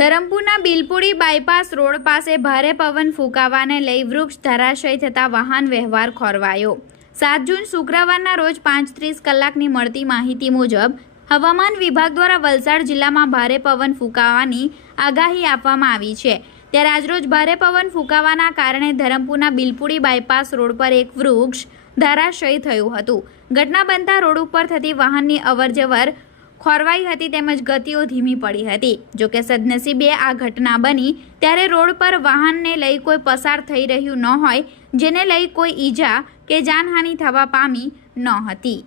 ધરમપુરના Bilpudi bypass road પાસે ભારે પવન ફૂંકાવાને લઈ વૃક્ષ ધરાશયી થતાં વાહન વ્યવહાર ખોરવાયો। 7 જૂન શુક્રવારના રોજ 5:30 કલાકની મળતી માહિતી મુજબ હવામાન વિભાગ દ્વારા વલસાડ જિલ્લામાં ભારે પવન ફૂંકાવાની આગાહી આપવામાં આવી છે। ત્યારે આજરોજ ભારે પવન ફૂંકાવાના કારણે ધરમપુરના બિલપુડી બાયપાસ રોડ પર એક વૃક્ષ ધરાશયી થયું હતું। ઘટના બનતા રોડ ઉપર થતી વાહનની અવરજવર ખોરવાઈ હતી તેમજ ગતિઓ ધીમી પડી હતી। જો કે સદનસીબે આ ઘટના બની ત્યારે રોડ પર વાહનને લઈ કોઈ પસાર થઈ રહ્યું ન હોય, જેને લઈ કોઈ ઈજા કે જાનહાનિ થવા પામી ન હતી।